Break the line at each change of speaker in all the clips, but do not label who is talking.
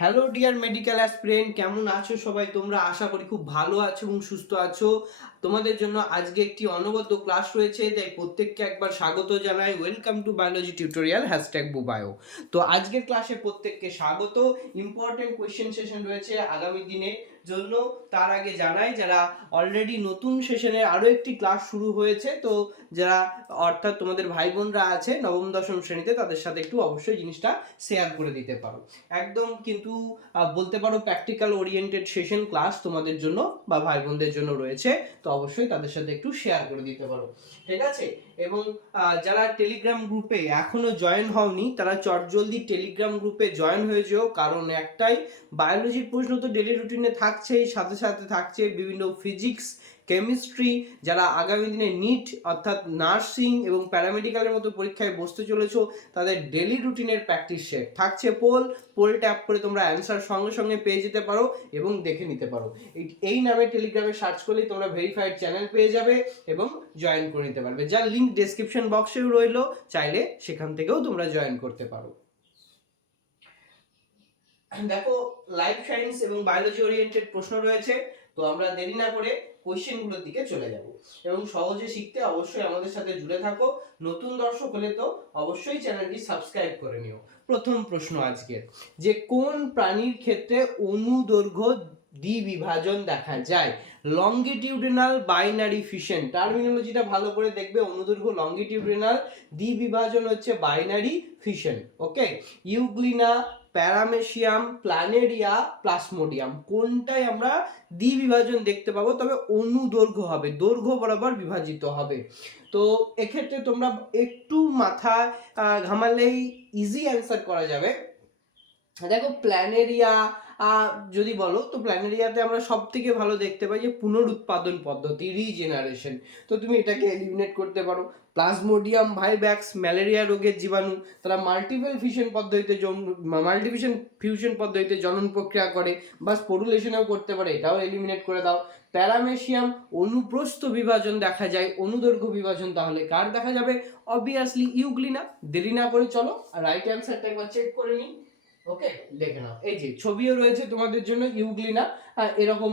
Hello dear medical aspirant কেমন আছো সবাই? তোমরা আশা করি খুব ভালো আছো এবং সুস্থ আছো। তোমাদের জন্য আজকে একটি অনবদ্য ক্লাস রয়েছে, তাই প্রত্যেককে একবার স্বাগত জানাই। Welcome to biology tutorial hashtag বুবায়ো তো আজকের ক্লাসে প্রত্যেককে স্বাগত। ইম্পর্টেন্ট কোয়েশ্চেন সেশন রয়েছে আগামী দিনে। জন্য তার আগে জানাই যারা অলরেডি নতুন সেশনের আরও একটি ক্লাস শুরু হয়েছে, তো যারা অর্থাৎ তোমাদের ভাই বোনরা আছে নবম, দশম শ্রেণীতে, তাদের সাথে একটু অবশ্যই জিনিসটা শেয়ার করে দিতে পারো। একদম কিন্তু বলতে পারো প্র্যাকটিক্যাল ওরিয়েন্টেড সেশন ক্লাস তোমাদের জন্য বা ভাই বোনদের জন্য রয়েছে, তো অবশ্যই তাদের সাথে একটু শেয়ার করে দিতে পারো। ঠিক আছে? এবং যারা টেলিগ্রাম গ্রুপে এখনও জয়েন হওনি, তারা চটজলদি টেলিগ্রাম গ্রুপে জয়েন হয়ে যেও, কারণ একটাই বায়োলজির প্রশ্ন তো ডেলি রুটিনে থাকছেই সাথে সাথে থাকছে বিভিন্ন ফিজিক্স কেমিস্ট্রি যারা আগামী দিনে নিট অর্থাৎ নার্সিং এবং প্যারামেডিক্যালের মতো পরীক্ষায় বসতে চলেছো, তাদের ডেলি রুটিনের প্র্যাকটিস সেট থাকছে পোল পোল ট্যাপ করে তোমরা অ্যান্সার সঙ্গে সঙ্গে পেয়ে যেতে পারো এবং দেখে নিতে পারো। এই- নামে টেলিগ্রামে সার্চ করলেই তোমরা ভেরিফাইড চ্যানেল পেয়ে যাবে এবং জয়েন করে নিতে পারবে। যার লিঙ্ক ডেসক্রিপশন বক্সেও রইল, চাইলে সেখান থেকেও তোমরা জয়েন করতে পারো। দেখো লাইফ সায়েন্স এবং বায়োলজি ওরিয়েন্টেড প্রশ্ন রয়েছে, তো আমরা দেরি না করে কোয়েশ্চেনগুলোর দিকে চলে যাব। এবং সহজে শিখতে অবশ্যই আমাদের সাথে জুড়ে থাকো। নতুন দর্শক হলে তো অবশ্যই চ্যানেলটি সাবস্ক্রাইব করে নিও। প্রথম প্রশ্ন আজকে যে কোন প্রাণীর ক্ষেত্রে অনুদৈর্ঘ্য দ্বিবিভাজন দেখা যায়? লঙ্গিটিউডিনাল বাইনারি ফিশন টার্মিনোলজিটা ভালো করে দেখবে, অনুদৈর্ঘ্য লঙ্গিটিউডিনাল দ্বিবিভাজন হচ্ছে binary fission okay euglena paramecium, planaria, plasmodium. কোনটাই আমরা দ্বিবিভাজন দেখতে পাবো, তবে অনু দৈর্ঘ্য হবে। দৈর্ঘ্য বরাবর বিভাজিত হবে। তো এক্ষেত্রে তোমরা একটু মাথা ঘামালেই ইজি অ্যান্সার করা যাবে। দেখো, প্ল্যানেরিয়া যদি বলো, তো প্ল্যানেরিয়াতে আমরা সব থেকে ভালো দেখতে পাই যে পুনরুৎপাদন পদ্ধতি রিজেনারেশন তো তুমি এটাকে এলিমিনেট করতে পারো। প্লাজমোডিয়াম ভাইব্যাক্স ম্যালেরিয়া রোগের জীবাণু, তারা মাল্টিপল ফিউশন পদ্ধতিতে মাল্টিফিউশন ফিউশন পদ্ধতিতে জনন প্রক্রিয়া করে বা স্পোরুলেশনেও করতে পারে, এটাও এলিমিনেট করে দাও। প্যারামেশিয়াম অনুপ্রস্থ বিভাজন দেখা যায়, অনুদৈর্ঘ্য বিভাজন তাহলে কার দেখা যাবে? অবভিয়াসলি ইউগ্লিনা দেরি না করে চলো রাইট অ্যান্সারটা একবার চেক করে নিই। ওকে দেখে নাও। এই যে ছবিও রয়েছে তোমাদের জন্য, ইউগ্লিনা এরকম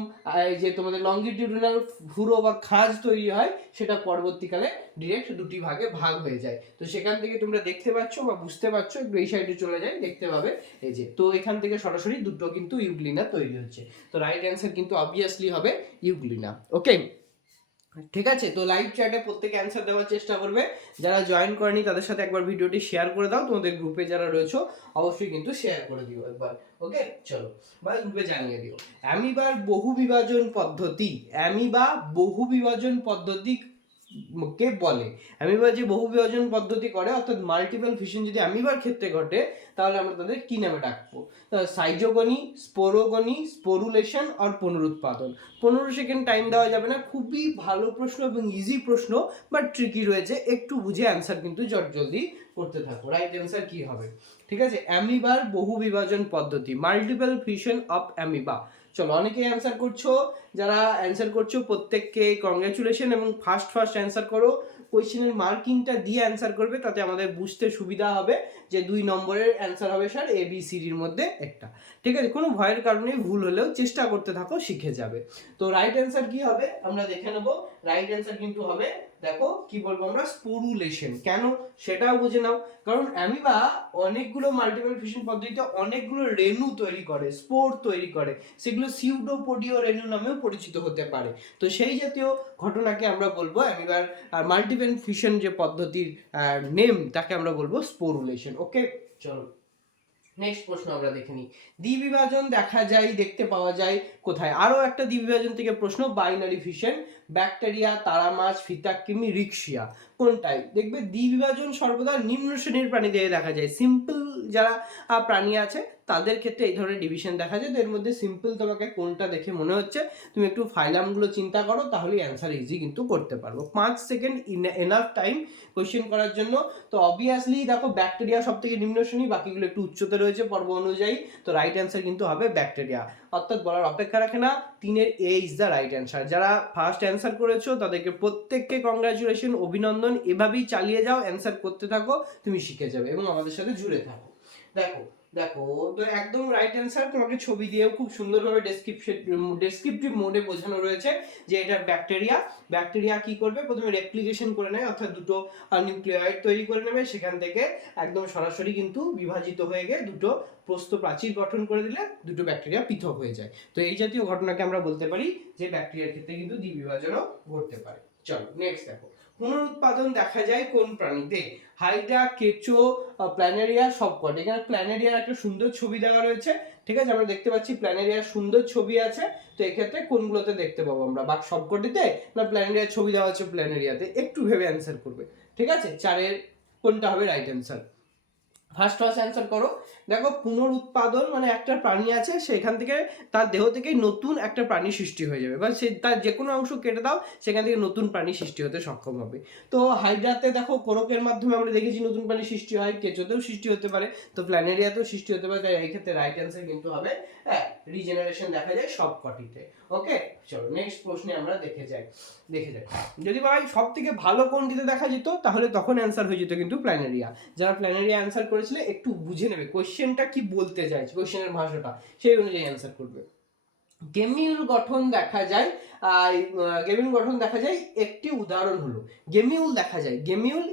এই যে তোমাদের লঙ্গিটিউডিনাল ফুরো বা খাজ তৈরি হয়, সেটা পরবর্তীকালে ডিরেক্ট দুটি ভাগে ভাগ হয়ে যায়। তো সেখান থেকে তোমরা দেখতে পাচ্ছ বা বুঝতে পারছ, একটু এই সাইডে চলে যায় দেখতে পাবে। এই যে, তো এখান থেকে সরাসরি দুটো কিন্তু ইউগ্লিনা তৈরি হচ্ছে। তো রাইট অ্যান্সার কিন্তু অবভিয়াসলি হবে ইউগ্লিনা। ওকে ঠিক আছে, তো লাইভ চ্যাটে প্রত্যেকে অ্যান্সার দেওয়ার চেষ্টা করবে। যারা জয়েন করেনি, তাদের সাথে একবার ভিডিওটি শেয়ার করে দাও। তোমাদের গ্রুপে যারা রয়েছো, অবশ্যই কিন্তু শেয়ার করে দিও একবার ওকে চলো, বা গ্রুপে জানিয়ে দিও। অ্যামিবার বহু বিভাজন পদ্ধতি, অ্যামিবা বহু বিভাজন পদ্ধতি কে বলে? অ্যামিবা যে বহু বিভাজন পদ্ধতি করে, অর্থাৎ মাল্টিপল ফিশন যদি অ্যামিবার ক্ষেত্রে ঘটে, তাহলে আমরা তাদের কি নামে ডাকবো? সাইজোগনি স্পোরোগনি স্পোরুলেশন আর পুনরুৎপাদন। পনেরো সেকেন্ড টাইম দেওয়া যাবে না, খুবই ভালো প্রশ্ন এবং ইজি প্রশ্ন বাট ট্রিকি রয়েছে। একটু বুঝে অ্যান্সার কিন্তু জট জলদি করতে থাকো। রাইট অ্যান্সার কি হবে? ঠিক আছে? অ্যামিবার বহু বিভাজন পদ্ধতি মাল্টিপল ফিশন অফ অ্যামিবা। চলো, অনেকেই অ্যান্সার করছ। যারা অ্যান্সার করছ, প্রত্যেককে কংগ্রেচুলেশন এবং ফার্স্ট ফার্স্ট অ্যান্সার করো। কোয়েশ্চেনের মার্কিংটা দিয়ে অ্যান্সার করবে, তাতে আমাদের বুঝতে সুবিধা হবে যে দুই নম্বরের অ্যান্সার হবে স্যার এ বি সিডির মধ্যে একটা। ঠিক আছে? কোনো ভয়ের কারণে ভুল হলেও চেষ্টা করতে থাকো, শিখে যাবে। তো রাইট অ্যান্সার কি হবে? আমরা দেখে নেব। রাইট অ্যান্সার কিন্তু হবে দেখো কি বলব আমরা? স্পোরুলেশন কেন? সেটাও বুঝে নাও। কারণ অ্যামিবা অনেকগুলো মাল্টিপল ফিশন পদ্ধতিতে অনেকগুলো রেণু তৈরি করে স্পোর তৈরি করে। সেগুলো সিউডোপোডিও রেণু নামেও পরিচিত হতে পারে। তো সেই জাতীয় ঘটনাকে আমরা বলব অ্যামিবার মাল্টিপল ফিশন যে পদ্ধতির নেম তাকে আমরা বলব স্পোরুলেশন ওকে চলো। নেক্সট প্রশ্ন আমরা দেখে নিই। দ্বিবিভাজন দেখা যায়, দেখতে পাওয়া যায় কোথায়? আরও একটা দ্বিবিভাজন থেকে প্রশ্ন বাইনারি ফিশন ব্যাকটেরিয়া তারা মাছ ফিতা কৃমি রিক্সিয়া কোনটাই দেখবে দ্বিবিভাজন সর্বদা নিম্ন শ্রেণির প্রাণীদের দেখা যায়। সিম্পল যারা প্রাণী আছে, তাদের ক্ষেত্রে এই ধরনের ডিভিশন দেখা যায়। তো এর মধ্যে সিম্পল তোমাকে কোনটা দেখে মনে হচ্ছে, তুমি একটু ফাইলামগুলো চিন্তা করো, তাহলে অ্যান্সার ইজি কিন্তু করতে পারব। পাঁচ সেকেন্ড এনাফ টাইম কোয়েশ্চেন করার জন্য। তো অবভিয়াসলি দেখো ব্যাকটেরিয়া সব থেকে নিম্ন শ্রেণি, বাকিগুলো একটু উচ্চতে রয়েছে পর্ব অনুযায়ী। তো রাইট অ্যান্সার কিন্তু হবে ব্যাকটেরিয়া অর্থাৎ বলার অপেক্ষা রাখে না, তিনের A is the right answer যারা ফার্স্ট অ্যান্সার করেছ, তাদেরকে প্রত্যেককে কংগ্রাচুলেশন অভিনন্দন। এভাবেই চালিয়ে যাও অ্যান্সার করতে থাকো, তুমি শিখে যাবে এবং আমাদের সাথে জুড়ে থাকো। দেখো দেখো, তো একদম রাইট অ্যান্সার তোমাকে ছবি দিয়েও খুব সুন্দরভাবে ডেসক্রিপশন ডেসক্রিপটিভ মোডে বোঝানো রয়েছে যে এটা ব্যাকটেরিয়া ব্যাকটেরিয়া কি করবে? প্রথমে রেপ্লিকেশন করে নেয়, অর্থাৎ দুটো নিউক্লিয়াইড তৈরি করে নেবে। সেখান থেকে একদম সরাসরি কিন্তু বিভাজিত হয়ে গিয়ে দুটো প্রস্থ প্রাচীর গঠন করে দিলে দুটো ব্যাকটেরিয়া পৃথক হয়ে যায়। তো এই জাতীয় ঘটনাকে আমরা বলতে পারি যে ব্যাকটেরিয়ার ক্ষেত্রে কিন্তু দ্বিবিভাজনও ঘটতে পারে। চলো নেক্সট দেখো। পুনরুৎপাদন দেখা যায় কোন প্রাণীতে? হাইড্রা, কেচো প্ল্যানেরিয়া সবকট এখানে প্ল্যানেরিয়ার একটা সুন্দর ছবি দেওয়া রয়েছে। ঠিক আছে, আমরা দেখতে পাচ্ছি প্ল্যানেরিয়ার সুন্দর ছবি আছে। তো এক্ষেত্রে কোনগুলোতে দেখতে পাবো আমরা? বা সবকটিতে না প্ল্যানেরিয়ার ছবি দেওয়া আছে প্ল্যানেরিয়াতে? একটু ভেবে অ্যান্সার করবে। ঠিক আছে? চারের কোনটা হবে right answer first first answer করো। দেখো, পুনরুৎপাদন মানে একটা প্রাণী আছে, সেখান থেকে তার দেহ থেকেই নতুন একটা প্রাণী সৃষ্টি হয়ে যাবে। বা সে তার যে কোনো অংশ কেটে দাও, সেখান থেকে নতুন প্রাণী সৃষ্টি হতে সক্ষম হবে। তো হাইড্রাতে দেখো, কোরকের মাধ্যমে আমরা দেখেছি নতুন প্রাণী সৃষ্টি হয়, কেঁচোতেও সৃষ্টি হতে পারে, তো প্ল্যানেরিয়াতেও সৃষ্টি হতে পারে, তাই এই ক্ষেত্রে রাইট অ্যান্সার কিন্তু হবে হ্যাঁ। রিজেনারেশন দেখা যায় সব কটিতে ওকে চলো নেক্সট প্রশ্নে আমরা দেখে যাই দেখে যাই। যদি ভাই সব থেকে ভালো কোনটিতে দেখা যেত, তাহলে তখন অ্যান্সার হয়ে যেত কিন্তু প্ল্যানেরিয়া যারা প্ল্যানেরিয়া অ্যান্সার করেছিলে, একটু বুঝে নেবে। কোয়েশ্চেনটা কি বলতে চাইছে? কোয়েশ্চেনের ভাষাটা, সেই অনুযায়ী অ্যান্সার করবে। গেমিউল গঠন দেখা যায় গেমিউল গঠন দেখা যায়, একটি উদাহরণ হলো। গেমিউল দেখা যায়। গেমিউল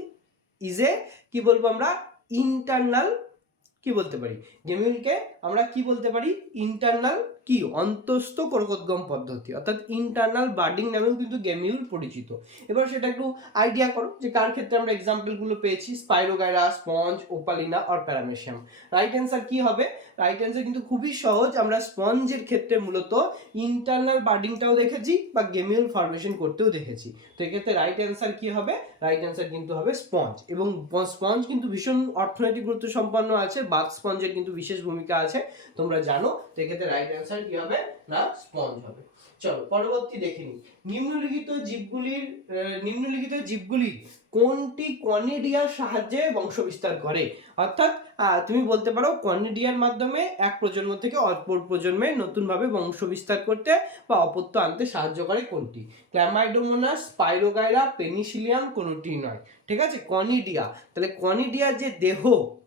ইজ এ কি বলব আমরা ইন্টারনাল কি বলতে পারি? গেমিউলকে আমরা কি বলতে পারি? ইন্টারনাল কি? অন্তস্থ করকোদ্গম পদ্ধতি। অর্থাৎ ইন্টারনাল বার্ডিং নামেও কিন্তু গেমিউল পরিচিত। এবার সেটা একটু আইডিয়া করো যে কার ক্ষেত্রে আমরা এক্সাম্পলগুলো পেয়েছি স্পাইরোগাইরা স্পঞ্জ ওপালিনা আর প্যারামেশিয়াম রাইট অ্যান্সার কি হবে? রাইট অ্যান্সার কিন্তু খুবই সহজ। আমরা স্পঞ্জের ক্ষেত্রে মূলত ইন্টারনাল বার্ডিংটাও দেখেছি বা গেমিউল ফর্মেশন করতেও দেখেছি। তো এক্ষেত্রে রাইট অ্যান্সার কি হবে? রাইট অ্যান্সার কিন্তু হবে স্পঞ্জ। এবং স্পঞ্জ কিন্তু ভীষণ অর্থনৈতিক গুরুত্ব সম্পন্ন আছে। বাথ স্পঞ্জের কিন্তু বিশেষ ভূমিকা আছে। তোমরা জানো। তো এক্ষেত্রে রাইট অ্যান্সার কি হবে? না স্পঞ্জ হবে। চলো, পরবর্তী দেখে নিই। নিম্নলিখিত জীবগুলির নিম্নলিখিত জীবগুলির কোনটি কনিডিয়ার সাহায্যে বংশবিস্তার করে? অর্থাৎ তুমি বলতে পারো কনিডিয়ার মাধ্যমে এক প্রজন্ম থেকে অপর প্রজন্মে নতুনভাবে বংশবিস্তার করতে বা অপত্য আনতে সাহায্য করে কোনটি? ক্ল্যামাইডোমোনাস স্পাইরোগাইরা পেনিসিলিয়াম কোনোটি নয়। ঠিক আছে? কনিডিয়া তাহলে কনিডিয়ার যে দেহ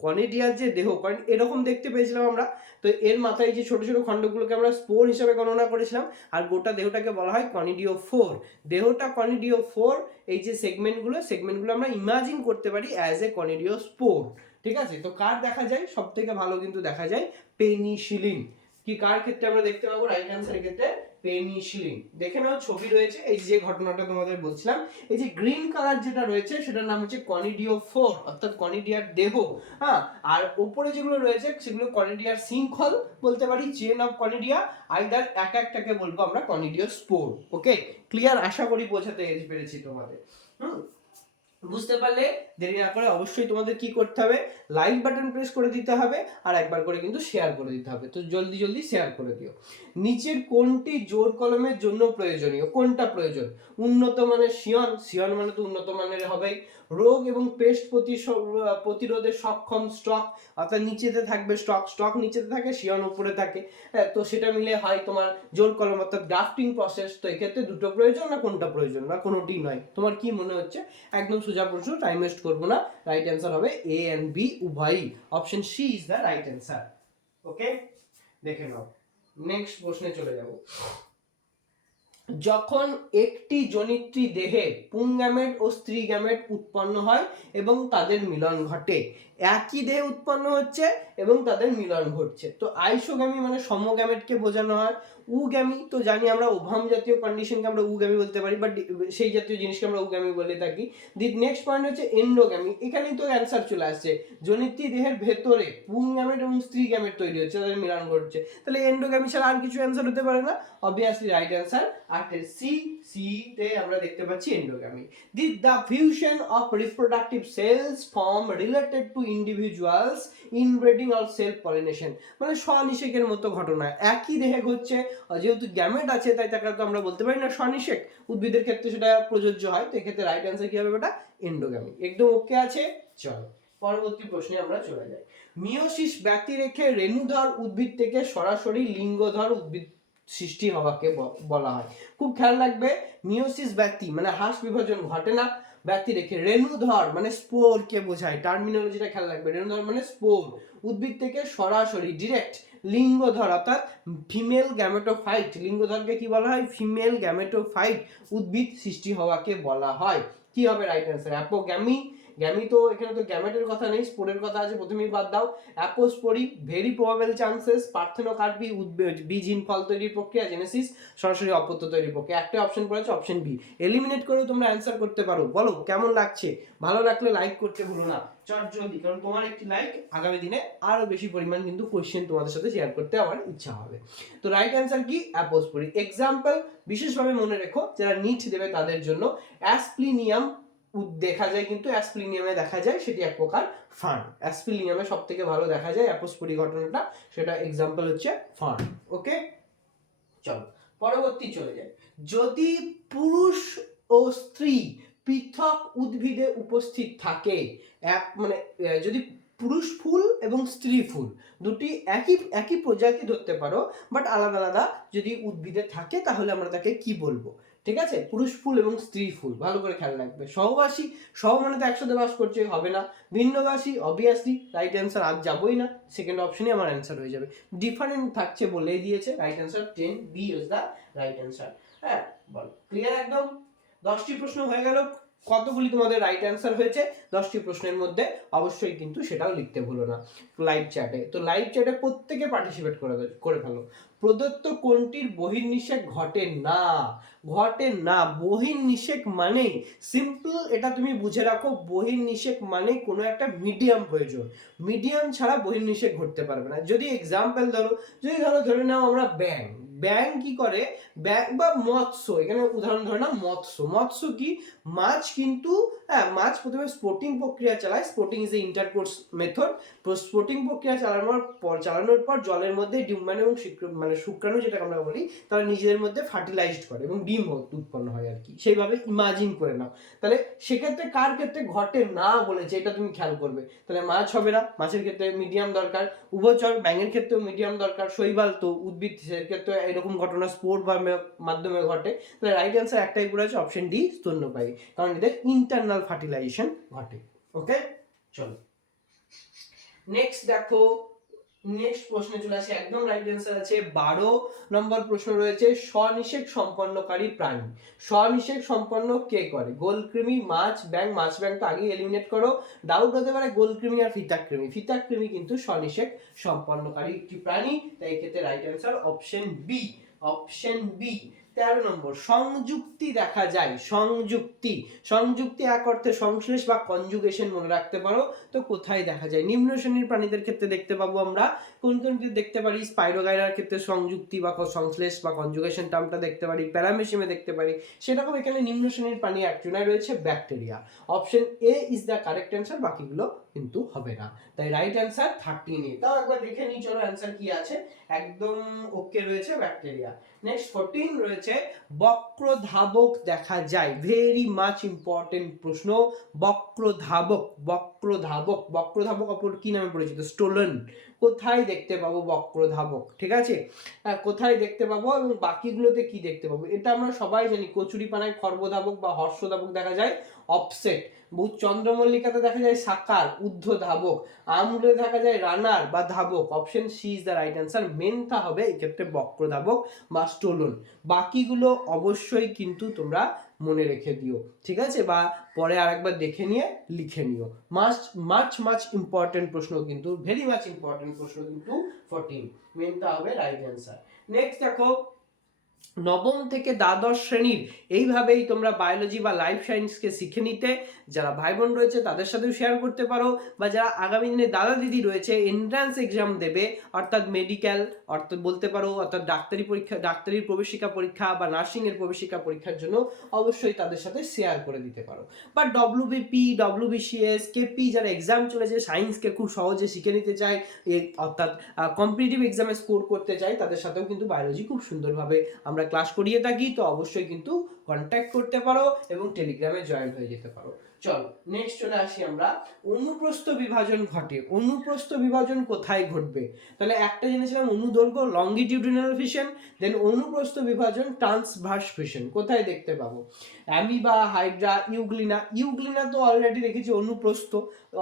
কনিডিয়ার যে দেহ কারণ এরকম দেখতে পেয়েছিলাম আমরা। তো এর মাথায় যে ছোট ছোট খণ্ডগুলোকে আমরা স্পোর হিসাবে গণনা করেছিলাম, আর গোটা দেহটাকে বলা হয় কনিডিও ফোর দেহটা কনিডিও ফোর এই যে সেগমেন্টগুলো সেগমেন্টগুলো আমরা ইমাজিন করতে পারি অ্যাজ এ কনিডিও স্পোর ঠিক আছে? তো কার দেখা যায়? সব থেকে ভালো কিন্তু দেখা যায় পেনিসিলিন। কি, কার ক্ষেত্রে আমরা দেখতে পাবো? রাইট ক্ষেত্রে পেনিসিলিন দেখে নাও, ছবি রয়েছে। এই যে ঘটনাটা তোমাদের বলছিলাম, এই যে গ্রিন কালার যেটা রয়েছে, সেটার নাম হচ্ছে কনিডিও ফোর অর্থাৎ কনিডিয়ার দেহ। হ্যাঁ আর ওপরে যেগুলো রয়েছে, সেগুলো কনিডিয়ার শৃঙ্খল বলতে পারি চেন অফ কনিডিয়া আইদার এক একটাকে বলব আমরা কনিডিও স্পোর ওকে ক্লিয়ার আশা করি বোঝাতে পেরেছি তোমাদের। হুম? বুঝতে পারলে দেরি না করে অবশ্যই তোমাদের কি করতে হবে? লাইক বাটন প্রেস করে দিতে হবে আর একবার করে কিন্তু শেয়ার করে দিতে হবে। তো জলদি জলদি শেয়ার করে দিও। নিচের কোনটি জোর কলমের জন্য প্রয়োজনীয়? কোনটা প্রয়োজন? উন্নত মানের সিয়ন সিয়ন মানে তো উন্নত মানের হবেই। রোগ এবং পেস্ট প্রতি প্রতিরোধে সক্ষম স্টক অর্থাৎ নিচেতে থাকবে স্টক স্টক নিচেতে থাকে সিয়ন উপরে থাকে। হ্যাঁ, তো সেটা মিলে হয় তোমার জোর কলম অর্থাৎ গ্রাফটিং প্রসেস তো এক্ষেত্রে দুটো প্রয়োজন না কোনটা প্রয়োজন? না কোনোটি নয়। তোমার কি মনে হচ্ছে? একদম সোজা প্রশ্ন টাইম ওয়েস্ট করব না। রাইট অ্যান্সার হবে এ এন্ড বি উভয়ই। Option C is the right answer okay দেখে নাও। নেক্সট প্রশ্নে চলে যাব। যখন একটি জনিত্রী দেহে পুংগ্যামেট ও স্ত্রী গ্যামেট উৎপন্ন হয় এবং তাদের মিলন ঘটে। একই দেহে উৎপন্ন হচ্ছে এবং তাদের মিলন ঘটছে। তো আইসোগ্যামি মানে সমগ্যামেটকে বোঝানো হয়। উগ্যামি তো জানি আমরা ওভাম জাতীয় কন্ডিশনকে আমরা উগ্যামি বলতে পারি বাট সেই জাতীয় জিনিসকে আমরা উগ্যামি বলে থাকি। দি নেক্সট পয়েন্ট হচ্ছে এন্ডোগ্যামি এখানেই তো অ্যান্সার চলে আসছে। জনিত্রী দেহের ভেতরে পুং গ্যামেট এবং স্ত্রী গ্যামেট তৈরি হচ্ছে, তাদের মিলন ঘটছে। তাহলে এন্ডোগ্যামি ছাড়া আর কিছু অ্যান্সার হতে পারে না। অবভিয়াসলি রাইট অ্যান্সার আটের সি সি তে আমরা দেখতে পাচ্ছি the fusion of cells form related to individuals or self pollination মানে স্বনিষেকের মতো ঘটনা। একই দেহে ঘটছে। যেহেতু গ্যামেট আছে, তাই তাকে তো আমরা বলতে পারি না স্বনিষেক। উদ্ভিদের ক্ষেত্রে সেটা প্রযোজ্য হয়, তো এক্ষেত্রে রাইট অ্যান্সার কি হবে ওটা? এন্ডোগ্যামি একদম ওকে আছে? চলো, পরবর্তী প্রশ্নে আমরা চলে যাই। মিওসিস ব্যক্তি রেখে রেণুধর উদ্ভিদ থেকে সরাসরি লিঙ্গধর উদ্ভিদ সৃষ্টি হওয়াকে বলা হয়। খুব খেয়াল রাখবে মিওসিস ব্যক্তি মানে হাঁস বিভাজন ঘটে না ব্যক্তি রেখে। রেণুধর মানে স্পোর কে বোঝায়? টার্মিনোলজিটা খেয়াল রাখবে। রেণুধর মানে স্পোর। উদ্ভিদ থেকে সরাসরি ডিরেক্ট লিঙ্গধর, অর্থাৎ ফিমেল গ্যামেটোফাইট লিঙ্গধরকে কি বলা হয়? ফিমেল গ্যামেটোফাইট উদ্ভিদ সৃষ্টি হওয়াকে বলা হয়। কি হবে রাইট অ্যান্সার অ্যাপোগ্যামি গ্যামি তো এখানে তো গ্যামেটের কথা নেই স্পোরের কথা আছে, প্রথমেই বাদ দাও। অ্যাপোস apospory very probable chances parthenocarpy বীজহীন ফল তৈরির প্রক্রিয়া জেনেসিস সরাসরি অপত্য তৈরির প্রক্রিয়া। একটা অপশন পড়েছে অপশন বি এলিমিনেট করেও তোমরা অ্যান্সার করতে পারো। বলো, কেমন লাগছে? ভালো লাগলে লাইক করতে ভুলো না। চট জলদি, কারণ তোমার একটি লাইক আগামী দিনে আরও বেশি পরিমাণ কিন্তু কোশ্চেন তোমাদের সাথে শেয়ার করতে আমার ইচ্ছা হবে। তো রাইট অ্যান্সার কি? অ্যাপোস অ্যাপোস্পোরি এক্সাম্পল বিশেষভাবে মনে রেখো, যারা নিট দেবে তাদের জন্য। অ্যাসপ্লিনিয়াম দেখা যায় কিন্তু অ্যাসপ্লিনিয়ামে দেখা যায়, সেটি এক প্রকার ফার্ন অ্যাসপ্লিনিয়ামে সব থেকে ভালো দেখা যায় অ্যাপোস্পোরি ঘটনাটা সেটা এক্সাম্পল হচ্ছে ফার্ন ওকে চলো, পরবর্তী চলে যায় যদি পুরুষ ও স্ত্রী পৃথক উদ্ভিদে উপস্থিত থাকে, এক মানে যদি পুরুষ ফুল এবং স্ত্রী ফুল, দুটি একই একই প্রজাতি ধরতে পারো বাট আলাদা আলাদা যদি উদ্ভিদে থাকে, তাহলে আমরা তাকে কি বলব? ঠিক আছে? পুরুষ ফুল এবং স্ত্রী ফুল, ভালো করে খেয়াল রাখবে। সহবাসী সহ মানে তো একসাথে বাস করছে, হবে না। ভিন্নবাসী অবভিয়াসলি রাইট অ্যান্সার আর যাবই না। সেকেন্ড অপশনই আমার অ্যান্সার হয়ে যাবে। ডিফারেন্ট থাকছে বলেই দিয়েছে right answer ten B is the right answer হ্যাঁ বল। ক্লিয়ার একদম? দশটি প্রশ্ন হয়ে গেল। কতগুলি তোমাদের রাইট অ্যান্সার হয়েছে? দশটি প্রশ্নের মধ্যে অবশ্যই কিন্তু সেটাও লিখতে ভুলো না লাইভ চ্যাটে তো লাইভ চ্যাটে প্রত্যেকে পার্টিসিপেট করে করে ফেলো। প্রদত্ত কোনটির বহির্নিষেক ঘটে না? ঘটে না। বহির্নিষেক মানে সিম্পল এটা তুমি বুঝে রাখো, বহির্নিষেক মানে কোনো একটা মিডিয়াম প্রয়োজন। মিডিয়াম ছাড়া বহির্নিষেক ঘটতে পারবে না। যদি এক্সাম্পল ধরো, যদি ধরো, ধরে নাও আমরা ব্যাং ব্যাং কি করে? ব্যাং বা মৎস্য, এখানে উদাহরণ ধরে না মৎস্য। মৎস্য কি? মাছ কিন্তু হ্যাঁ মাছ প্রথমে স্পোর্টিং প্রক্রিয়া চালায়। Sporting is a intercourse method sporting প্রক্রিয়া চালানোর পর চালানোর পর জলের মধ্যে ডিম্বাণু এবং শুক্র- মানে শুক্রাণু যেটা আমরা বলি, তারা নিজেদের মধ্যে ফার্টিলাইজড করে এবং ডিম উৎপন্ন হয় আর কি। সেইভাবে ইমাজিন করে নাও। তাহলে সেক্ষেত্রে কার ক্ষেত্রে ঘটে না বলেছে এটা তুমি খেয়াল করবে? তাহলে মাছ হবে না। মাছের ক্ষেত্রে মিডিয়াম দরকার। উভচর ব্যাঙের ক্ষেত্রেও মিডিয়াম দরকার। শৈবাল তো উদ্ভিদ ক্ষেত্রে এরকম ঘটনা স্পোর্ট বা মাধ্যমে ঘটে, তাহলে রাইট অ্যান্সার একটাই পড়ে আছে অপশন ডি স্তন্যপায়ী। কারণ এদের ইন্টারনাল ফার্টিলাইজেশন ঘটে। ওকে চলো। নেক্সট দেখো নেক্সট প্রশ্নে চলে আসে, একদম রাইট অ্যান্সার আছে, বারো নম্বর প্রশ্ন রয়েছে স্বনিষেক সম্পন্নকারী প্রাণী। স্বনিষেক সম্পন্ন কে করে? গোলকৃমি, মাছ ব্যাং মাছ ব্যাং তো আগেই এলিমিনেট করো। ডাউট হতে পারে গোলকৃমি আর ফিতাকৃমি। ফিতাকৃমি কিন্তু স্বনিষেক সম্পন্নকারী একটি প্রাণী, তাই এক্ষেত্রে right answer option B option B তেরো নম্বর, সংযুক্তি দেখা যায়, সংযুক্তি। সংযুক্তি এক অর্থে সংশ্লেষ বা কনজুগেশন মনে রাখতে পারো। তো কোথায় দেখা যায়? নিম্ন শ্রেণির প্রাণীদের ক্ষেত্রে দেখতে পাবো আমরা। কোন কোন দেখতে পারি? স্পাইরোগাইরার ক্ষেত্রে সংযুক্তি বা সংশ্লেষ বা কনজুগেশন টার্মটা দেখতে পারি। প্যারামেশিমে দেখতে পারি। সেরকম এখানে নিম্ন শ্রেণির প্রাণী একজনায় রয়েছে bacteria option A is the correct answer বাকিগুলো কিন্তু হবে না। তাই রাইট অ্যান্সার থার্টিন এ তাও একবার দেখে নিই, চলো অ্যান্সার কি আছে? একদম ওকে রয়েছে ব্যাকটেরিয়া নেক্সট ফোরটিন রয়েছে, বক্রধাবক দেখা যায়। ভেরি মাচ ইম্পর্টেন্ট প্রশ্ন, বক্রধাবক বক্রধাবক বক্রধাবক অপর কি নামে পরিচিত? স্টোলন কোথায় দেখতে পাবো বক্রধাবক? ঠিক আছে? কোথায় দেখতে পাবো এবং বাকিগুলোতে কি দেখতে পাবো? এটা আমরা সবাই জানি, কচুরিপানায় খর্বধাবক বা হর্ষধাবক দেখা যায়, অফসেট। বহু চন্দ্রমল্লিকাতে দেখা যায় সাকার উদ্ধ ধাবক আমগুলো দেখা যায় রানার বা ধাবক। Option C is the right answer. মেনটা হবে এক্ষেত্রে বক্রধাবক বা স্টোলন। বাকিগুলো অবশ্যই কিন্তু তোমরা মনে রেখে দিও, ঠিক আছে? বা পরে আরেকবার দেখে নিয়ে লিখে নিও। মাস্ট মাচ মাচ ইম্পর্টেন্ট প্রশ্ন কিন্তু ভেরি মাচ ইম্পর্টেন্ট প্রশ্ন কিন্তু ফোরটিন মেনটা হবে রাইট অ্যান্সার নেক্সট দেখো নবম থেকে দ্বাদশ শ্রেণির এইভাবেই তোমরা বায়োলজি বা লাইফ সায়েন্সকে শিখে নিতে, যারা ভাই বোন রয়েছে তাদের সাথেও শেয়ার করতে পারো, বা যারা আগামী দিনে দাদা দিদি রয়েছে এন্ট্রান্স এক্সাম দেবে, অর্থাৎ মেডিকেল অর্থাৎ বলতে পারো, অর্থাৎ ডাক্তারি পরীক্ষা, ডাক্তারির প্রবেশিকা পরীক্ষা বা নার্সিংয়ের প্রবেশিকা পরীক্ষার জন্য অবশ্যই তাদের সাথে শেয়ার করে দিতে পারো। বা ডব্লিউবিপি ডব্লিউবিসিএস কেপি যারা এক্সাম চলেছে সায়েন্সকে খুব সহজে শিখে নিতে চায় অর্থাৎ কম্পিটিটিভ এক্সামে স্কোর করতে চাই তাদের সাথেও কিন্তু বায়োলজি খুব সুন্দরভাবে আমরা ক্লাস করিয়ে থাকি, তো অবশ্যই কিন্তু কন্ট্যাক্ট করতে পারো এবং টেলিগ্রামে জয়েন হয়ে যেতে পারো। চলো নেক্সট চলে আসি আমরা। অনুপ্রস্থ বিভাজন ঘটে। অনুপ্রস্থ বিভাজন কোথায় ঘটবে? তাহলে একটা জেনেছিলাম অনুদৈর্ঘ্য লঙ্গিটিউডিনাল ফিশন দেন অনুপ্রস্থ বিভাজন ট্রান্সভার্স ফিশন কোথায় দেখতে পাবো? Amoeba, hydra, euglena. ইউগ্লিনা তো অলরেডি দেখেছি, অনুপ্রস্থ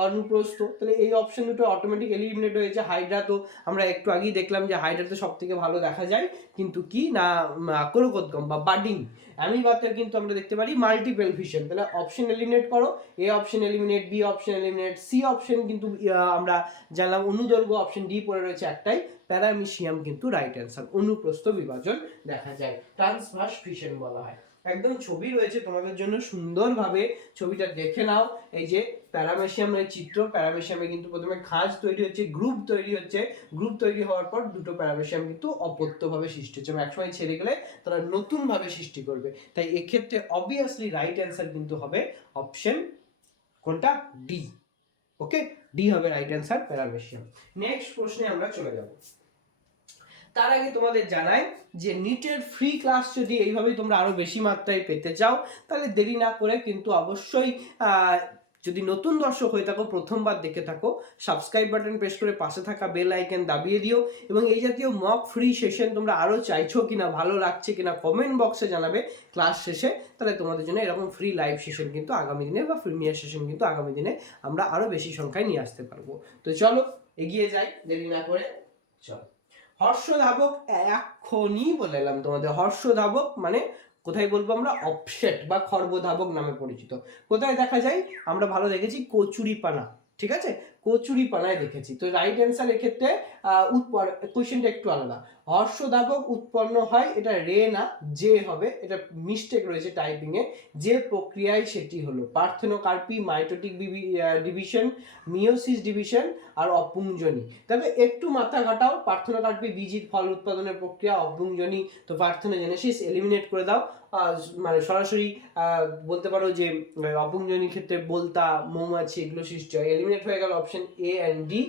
অনুপ্রস্থ। তাহলে এই অপশন দুটো অটোমেটিক এলিমিনেট হয়েছে। হাইড্রা তো আমরা একটু আগেই দেখলাম যে হাইড্রাতে সব থেকে ভালো দেখা যায়। কিন্তু কি? না কোরকোদ্গম বা বাডিং। অ্যামিবাতে কিন্তু আমরা দেখতে পারি মাল্টিপল ফিশন তাহলে অপশন এলিমিনেট করো। A option eliminate B option eliminate C option কিন্তু আমরা জানলাম অনুদৈর্ঘ্য অপশন ডি পড়ে রয়েছে একটাই প্যারামিশিয়াম কিন্তু রাইট অ্যান্সার অনুপ্রস্থ বিভাজন দেখা যায় ট্রান্সভার্স ফিশন বলা হয়। একদম ছবি রয়েছে তোমাদের জন্য সুন্দরভাবে, ছবিটা দেখে নাও, এই যে প্যারামেশিয়ামের চিত্র, প্যারামেশিয়ামে কিন্তু প্রথমে খাঁজ তৈরি হচ্ছে, গ্রুপ তৈরি হচ্ছে। গ্রুপ তৈরি হওয়ার পর দুটো প্যারামেশিয়াম কিন্তু অপত্যভাবে সৃষ্টি হচ্ছে একসময় ছেড়ে গেলে তারা নতুনভাবে সৃষ্টি করবে। তাই এক্ষেত্রে অবভিয়াসলি রাইট অ্যান্সার কিন্তু হবে অপশন কোনটা? ডি ওকে ডি হবে রাইট অ্যান্সার প্যারামেশিয়াম। নেক্সট প্রশ্নে আমরা চলে যাব। তার আগে তোমাদের জানাই যে নিটের ফ্রি ক্লাস যদি এইভাবে তোমরা আরও বেশি মাত্রায় পেতে চাও, তাহলে দেরি না করে কিন্তু অবশ্যই যদি নতুন দর্শক হয়ে থাকো, প্রথমবার দেখে থাকো সাবস্ক্রাইব বাটন প্রেস করে পাশে থাকা বেল আইকন দাবিয়ে দিও এবং এই জাতীয় মক ফ্রি সেশন তোমরা আরও চাইছো কিনা, ভালো লাগছে কিনা কমেন্ট বক্সে জানাবে ক্লাস শেষে। তাহলে তোমাদের জন্য এরকম ফ্রি লাইভ সেশন কিন্তু আগামী দিনে বা প্রিমিয়ার সেশন কিন্তু আগামী দিনে আমরা আরও বেশি সংখ্যায় নিয়ে আসতে পারব। তো চলো, এগিয়ে যাই, দেরি না করে, চলো। হর্ষধাবক এখনই বলে এলাম তোমাদের, হর্ষধাবক মানে কোথায় বলব আমরা? অপসেট বা খর্বধাবক নামে পরিচিত। কোথায় দেখা যায়? আমরা ভালো দেখেছি, কচুরিপানা। ঠিক আছে? কচুরি কচুরিপানায় দেখেছি। তো রাইট অ্যান্সার এক্ষেত্রে কোয়েশ্চেনটা একটু আলাদা। হর্ষধাবক উৎপন্ন হয়, এটা রে না, যে হবে, এটা মিস্টেক রয়েছে টাইপিং এ যে প্রক্রিয়ায় সেটি হলো, parthenocarpy mitotic division meiosis division আর অপুঞ্জনী। তবে একটু মাথা ঘাটাও, পার্থেনোকার্পি, বীজির ফল উৎপাদনের প্রক্রিয়া, অপুঞ্জনী, তো পার্থেনোজেনেসিস এলিমিনেট করে দাও। মানে সরাসরি বলতে পারো যে অপুঞ্জনীর ক্ষেত্রে বলতা, মৌমাছি এগুলো সৃষ্টি হয়। এলিমিনেট হয়ে গেল option A and D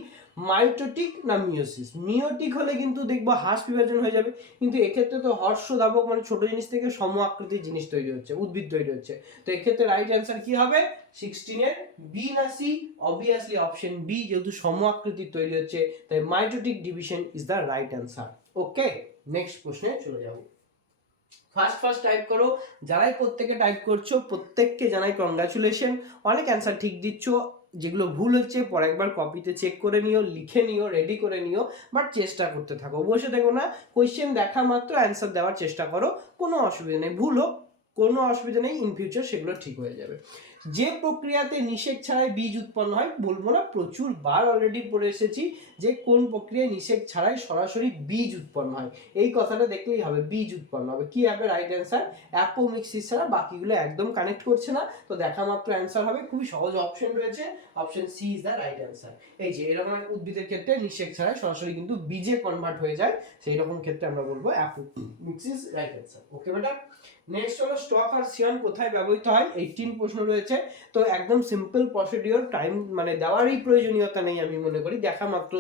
mitotic না মিওসিস মিওটিক হলে কিন্তু দেখব হাঁস বিভাজন হয়ে যাবে, কিন্তু এক্ষেত্রে তো হর্ষধাবক মানে ছোট জিনিস থেকে সম আকৃতির জিনিস তৈরি হচ্ছে, উদ্ভিদ তৈরি হচ্ছে। তো এক্ষেত্রে রাইট অ্যান্সার কি হবে? সিক্সটিনের বি না সি অবভিয়াসলি অপশন বি যেহেতু সম আকৃতির তৈরি হচ্ছে, তাই mitotic division is the right answer okay next প্রশ্নে চলে যাব। ফার্স্ট ফার্স্ট টাইপ করো। যারাই প্রত্যেকে টাইপ করছ, প্রত্যেককে জানাই কংগ্রাচুলেশন অনেক অ্যান্সার ঠিক দিচ্ছ। যেগুলো ভুল হচ্ছে, পর একবার কপিতে চেক করে নিও, লিখে নিও রেডি করে নিও বাট চেষ্টা করতে থাকো। বসে দেখো না কোয়েশ্চেন দেখা মাত্র অ্যান্সার দেওয়ার চেষ্টা করো। কোনো অসুবিধা নেই। ভুল হোক, কোনো অসুবিধা নেই। ইন ফিউচার সেগুলো ঠিক হয়ে যাবে। যে প্রক্রিয়াতে নিষেক ছাড়াই বীজ উৎপন্ন হয়, বলব না, প্রচুর বার অলরেডি পড়ে এসেছি যে কোন প্রক্রিয়ায় নিষেক ছাড়াই সরাসরি বীজ উৎপন্ন হয়। এই কথাটা দেখলেই হবে, বীজ উৎপন্ন হবে। কি হবে রাইট অ্যান্সার অ্যাপোমিক্সিস ছাড়া বাকিগুলো একদম কানেক্ট করছে না। তো দেখা মাত্র অ্যান্সার হবে, খুবই সহজ অপশন রয়েছে। Option C is the right answer এই যে, এরকম উদ্ভিদের ক্ষেত্রে নিষেক ছাড়াই সরাসরি কিন্তু বীজে কনভার্ট হয়ে যায় সেই রকম ক্ষেত্রে আমরা বলব অ্যাপোমিক্সিস রাইট অ্যান্সার ওকে বেটা নেক্সট হলো স্টক আর সিয়ন কোথায় ব্যবহৃত হয়? এইটিন প্রশ্ন রয়েছে। তো একদম সিম্পল প্রসিডিওর টাইম মানে দেওয়ারই প্রয়োজনীয়তা নেই আমি মনে করি। দেখা মাত্র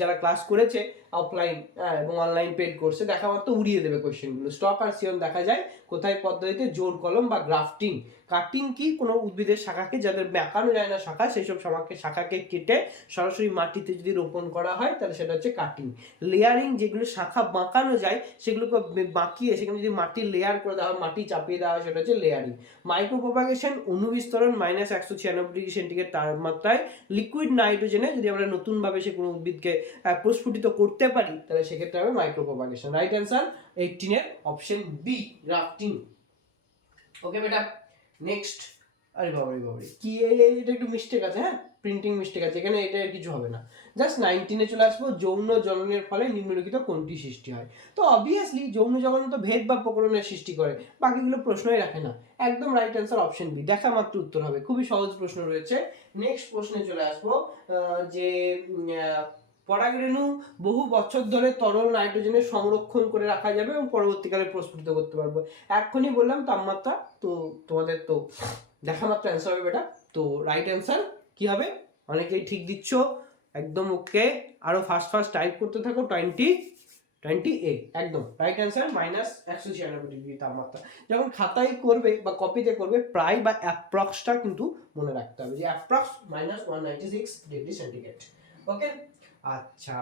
যারা ক্লাস করেছে অফলাইন এবং অনলাইন পেড কোর্সে দেখা মাত্র উড়িয়ে দেবে কোশ্চেনগুলো স্টক আর সিয়ন দেখা যায় কোথায় পদ্ধতিতে জোর কলম বা গ্রাফটিং কাটিং কি কোনো উদ্ভিদের শাখাকে যাদের বাঁকানো যায় না শাখা সেই সব শাখাকে শাখাকে কেটে সরাসরি মাটিতে যদি রোপণ করা হয়, তাহলে সেটা হচ্ছে কাটিং লেয়ারিং যেগুলো শাখা বাঁকানো যায়, সেগুলোকে বাঁকিয়ে সেখানে যদি মাটি লেয়ার করে দেওয়া হয়, মাটি চাপিয়ে দেওয়া হয়, সেটা হচ্ছে লেয়ারিং মাইক্রো প্রপাগেশন অনুবিস্তরণ মাইনাস একশো ছিয়ানব্বই ডিগ্রি সেন্টিগ্রেড তাপমাত্রায় লিকুইড নাইট্রোজেনে যদি আমরা নতুনভাবে সে কোনো উদ্ভিদকে প্রস্ফুটিত করতে পারি, তাহলে সেক্ষেত্রে হবে মাইক্রো প্রপাগেশন রাইট অ্যান্সার এইটিনের অপশন বি গ্রাফটিং ওকে বেটা? নেক্সট আরে বাবারে বাবারে কি এটা একটু মিস্টেক আছে হ্যাঁ? প্রিন্টিং মিস্টেক আছে, এখানে এটা কিছু হবে না। জাস্ট নাইনটিনে চলে আসব, যৌন জননের ফলে নিম্নলিখিত কোনটি সৃষ্টি হয়? তো অবভিয়াসলি যৌন জগন তো ভেদ বা প্রকরণের সৃষ্টি করে, বাকিগুলো প্রশ্নই রাখে না। একদম রাইট অ্যান্সার অপশন বি দেখা মাত্র উত্তর হবে। খুবই সহজ প্রশ্ন রয়েছে। নেক্সট প্রশ্নে চলে আসব যে পরাগরেণু বহু বছর ধরে তরল নাইট্রোজেনের সংরক্ষণ করে রাখা যাবে এবং পরবর্তীকালে প্রস্ফুটিত করতে পারব। এক্ষুনি বললাম তাপমাত্রা, তো তোমাদের তো দেখা মাত্র অ্যান্সার হবে বেটা। তো রাইট অ্যান্সার কি হবে? অনেকেই ঠিক দিচ্ছ। একদম ওকে আরও ফার্স্ট ফার্স্ট টাইপ করতে থাকো টোয়েন্টি টোয়েন্টি এইট একদম। রাইট অ্যান্সার মাইনাস একশো ছিয়ানব্বই ডিগ্রি তাপমাত্রা। যখন খাতায় করবে বা কপিতে করবে, প্রায় বা অ্যাপ্রক্সটা কিন্তু মনে রাখতে হবে যে approx minus one ninety six degree centigrade okay আচ্ছা।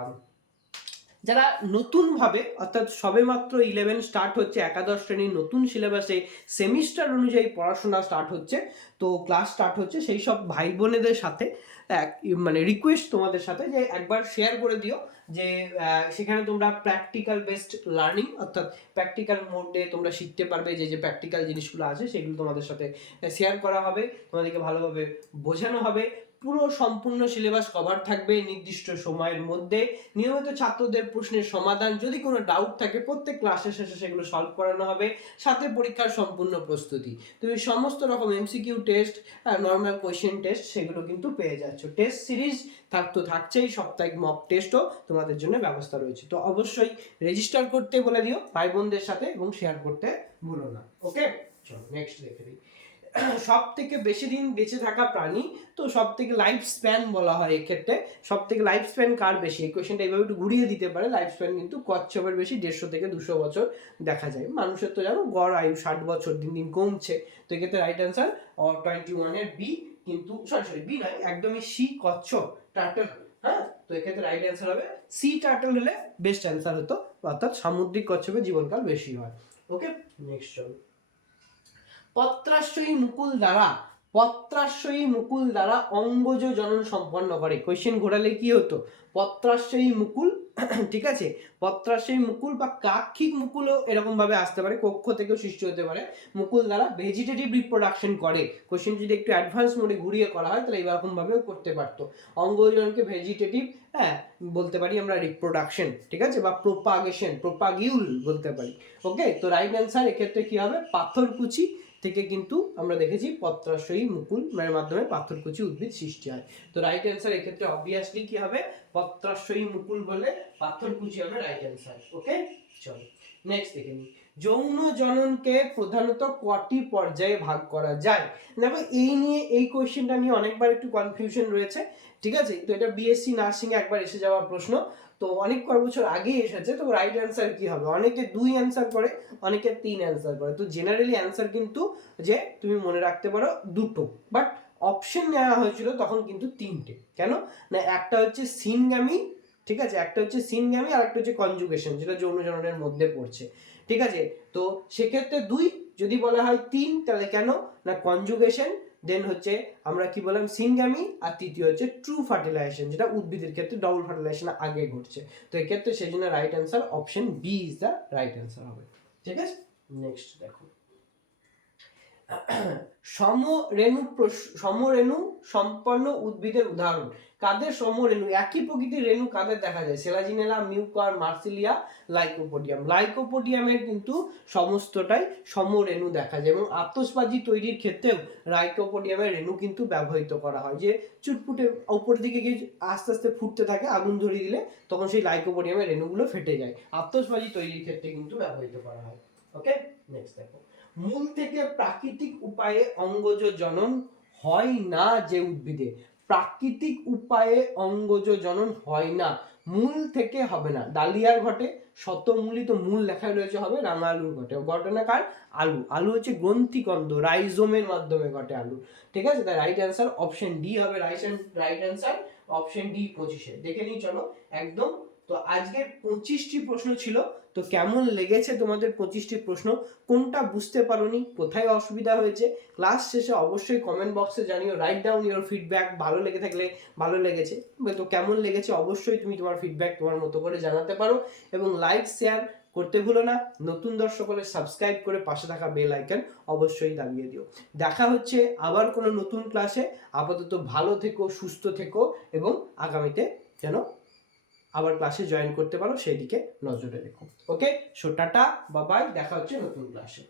যারা নতুনভাবে, অর্থাৎ সবেমাত্র ইলেভেন স্টার্ট হচ্ছে, একাদশ শ্রেণির নতুন সিলেবাসে সেমিস্টার অনুযায়ী পড়াশোনা স্টার্ট হচ্ছে, তো ক্লাস স্টার্ট হচ্ছে, সেই সব ভাই বোনেদের সাথে, এক মানে রিকোয়েস্ট তোমাদের সাথে যে একবার শেয়ার করে দিও যে সেখানে তোমরা প্র্যাকটিক্যাল বেসড লার্নিং অর্থাৎ প্র্যাকটিক্যাল মোডে তোমরা শিখতে পারবে যে যে প্র্যাকটিক্যাল জিনিসগুলো আছে, সেগুলো তোমাদের সাথে শেয়ার করা হবে, তোমাদেরকে ভালোভাবে বোঝানো হবে পুরো সম্পূর্ণ সিলেবাস কভার থাকবে নির্দিষ্ট সময়ের মধ্যে। নিয়মিত ছাত্রদের প্রশ্নের সমাধান, যদি কোনো ডাউট থাকে, প্রত্যেক ক্লাসের শেষে সেগুলো সলভ করানো হবে, সাথে পরীক্ষার সম্পূর্ণ প্রস্তুতি। তুমি সমস্ত রকম MCQ test normal question test সেগুলো কিন্তু পেয়ে যাচ্ছ। টেস্ট সিরিজ থাক তো থাকছেই, সাপ্তাহিক মক টেস্টও তোমাদের জন্য ব্যবস্থা রয়েছে। তো অবশ্যই রেজিস্টার করতে বলে দিও, ভাই বোনদের সাথে এবং শেয়ার করতে ভুলো না। ওকে চলো নেক্সট দেখে দিই সব থেকে বেশি দিন বেঁচে থাকা প্রাণী, তো সব থেকে লাইফ স্প্যান বলা হয় এক্ষেত্রে। সব থেকে লাইফ স্প্যান কার বেশি? এই কোয়েশ্চেনটা এইভাবে একটু ঘুরিয়ে দিতে পারে। লাইফ স্প্যান কিন্তু কচ্ছপের বেশি, দেড়শো থেকে দুশো বছর দেখা যায়। মানুষের তো জানো গড় আয়ু ষাট বছর দিন দিন কমছে। তো এক্ষেত্রে রাইট অ্যান্সার টোয়েন্টি ওয়ানের বি কিন্তু সরি সরি বি নয়, একদমই সি কচ্ছপ টার্টল হ্যাঁ? তো এক্ষেত্রে রাইট অ্যান্সার হবে সি টার্টল হলে বেস্ট অ্যান্সার হতো। অর্থাৎ সামুদ্রিক কচ্ছপের জীবনকাল বেশি হয়। ওকে নেক্সট চলো। পত্রাশ্রয়ী মুকুল দ্বারা, পত্রাশ্রয়ী মুকুল দ্বারা অঙ্গজ জনন সম্পন্ন করে। কোয়েশ্চেন ঘোরালে কি হতো? পত্রাশ্রয়ী মুকুল, ঠিক আছে? পত্রাশ্রয়ী মুকুল বা কাক্ষিক মুকুলও এরকম ভাবে আসতে পারে, কক্ষ থেকেও সৃষ্টি হতে পারে। মুকুল দ্বারা ভেজিটেটিভ রিপ্রোডাকশন করে। কোয়েশ্চেন যদি একটু অ্যাডভান্স মোডে ঘুরিয়ে করা হয়, তাহলে এরকম ভাবেও করতে পারতো। অঙ্গজনকে ভেজিটেটিভ হ্যাঁ বলতে পারি আমরা রিপ্রোডাকশন ঠিক আছে? বা প্রোপাগেশন প্রোপাগিউল বলতে পারি। ওকে তো রাইট অ্যান্সার এক্ষেত্রে কি হবে? পাথরকুচি থেকে কিন্তু আমরা দেখেছি পত্রাশয়ী মুকুল এর মাধ্যমে পাথরকুচি উদ্ভিদ সৃষ্টি হয়। তো রাইট অ্যান্সার এক্ষেত্রে অবভিয়াসলি কি হবে? পত্রাশয়ী মুকুল বলে পাথরকুচি হবে রাইট অ্যান্সার ওকে চলো নেক্সট দেখে নিই। যৌন জননকে প্রধানত কটি পর্যায়ে ভাগ করা যায়? দেখো, এই নিয়ে, এই কোয়েশ্চেনটা নিয়ে অনেকবার একটু কনফিউশন রয়েছে, ঠিক আছে? তো এটা বিএসসি নার্সিং একবার এসে যাওয়া প্রশ্ন। তো অনেক কয়েক বছর আগেই এসেছে, তো রাইট অ্যান্সার কি হবে? অনেকে দুই অ্যান্সার করে, অনেকে তিন অ্যান্সার করে। তো জেনারেলি অ্যান্সার কিন্তু যে, তুমি মনে রাখতে পারো, দুটো। বাট অপশন নেওয়া হয়েছিল তখন কিন্তু তিনটে। কেন? না, একটা হচ্ছে সিনগ্যামি ঠিক আছে? একটা হচ্ছে সিনগ্যামি আর একটা হচ্ছে কনজুগেশন যেটা যৌন জননের মধ্যে পড়ছে। ঠিক আছে? তো সেক্ষেত্রে দুই, যদি বলা হয় তিন, তাহলে কেন? না কনজুগেশন দেন হচ্ছে আমরা কি বললাম? সিঙ্গামি আর তৃতীয় হচ্ছে ট্রু ফার্টিলাইজেশন যেটা উদ্ভিদের ক্ষেত্রে ডবল ফার্টিলাইজেশন আগে ঘটছে। তো এক্ষেত্রে সেই জন্য right answer option B is the right answer হবে। ঠিক আছে? নেক্সট দেখো। সমরেণু সমরেণু সম্পন্ন উদ্ভিদের উদাহরণ। কাদের সমরেণু? একই প্রকৃতির রেণু কাদের দেখা যায়? Selaginella মিউকার মার্সিলিয়া, lycopodium. লাইকোপোডিয়ামের কিন্তু সমস্তটাই সমরেণু দেখা যায় এবং আতসবাজি তৈরির ক্ষেত্রেও লাইকোপোডিয়ামের রেণু কিন্তু ব্যবহৃত করা হয়। যে চুটপুটে উপর দিকে গিয়ে আস্তে আস্তে ফুটতে থাকে, আগুন ধরিয়ে দিলে তখন সেই লাইকোপোডিয়ামের রেণুগুলো ফেটে যায়। আতসবাজি তৈরির ক্ষেত্রে কিন্তু ব্যবহৃত করা হয়। ওকে? নেক্সট দেখো। মূল থেকে প্রাকৃতিক উপায়ে অঙ্গজ জনন হয় না যে উদ্ভিদে। প্রাকৃতিক উপায়ে অঙ্গজ জনন হয় না। মূল থেকে হবে না। ডালিয়ার ঘটে, শতমূলিত মূল লেখা রয়েছে হবে রাঙা আলুর ঘটে। ঘটনা কার? আলু। আলু হচ্ছে গ্রন্থিকন্দ রাইজোমের মাধ্যমে ঘটে আলু। ঠিক আছে? তাই রাইট অ্যান্সার অপশন ডি হবে। Right right answer option D পঁচিশে। দেখে নিই, চলো। একদম। তো আজকে পঁচিশটি প্রশ্ন ছিল। তো কেমন লেগেছে তোমাদের পঁচিশটি প্রশ্ন? কোনটা বুঝতে পারোনি? কোথায় অসুবিধা হয়েছে? ক্লাস শেষে অবশ্যই কমেন্ট বক্সে জানিও রাইট ডাউন ইওর ফিডব্যাক ভালো লেগে থাকলে ভালো লেগেছে। তো কেমন লেগেছে অবশ্যই তুমি তোমার ফিডব্যাক তোমার মতো করে জানাতে পারো এবং লাইক শেয়ার করতে ভুলো না। নতুন দর্শক হলে সাবস্ক্রাইব করে পাশে থাকা বেল আইকন অবশ্যই দাবিয়ে দিও। দেখা হচ্ছে আবার কোনো নতুন ক্লাসে আপাতত ভালো থেকো, সুস্থ থেকো এবং আগামীতে যেন আবার ক্লাসে জয়েন করতে পারো সেই দিকে নজরে রেখো। ওকে সো টাটা বা বাই দেখা হচ্ছে নতুন ক্লাসে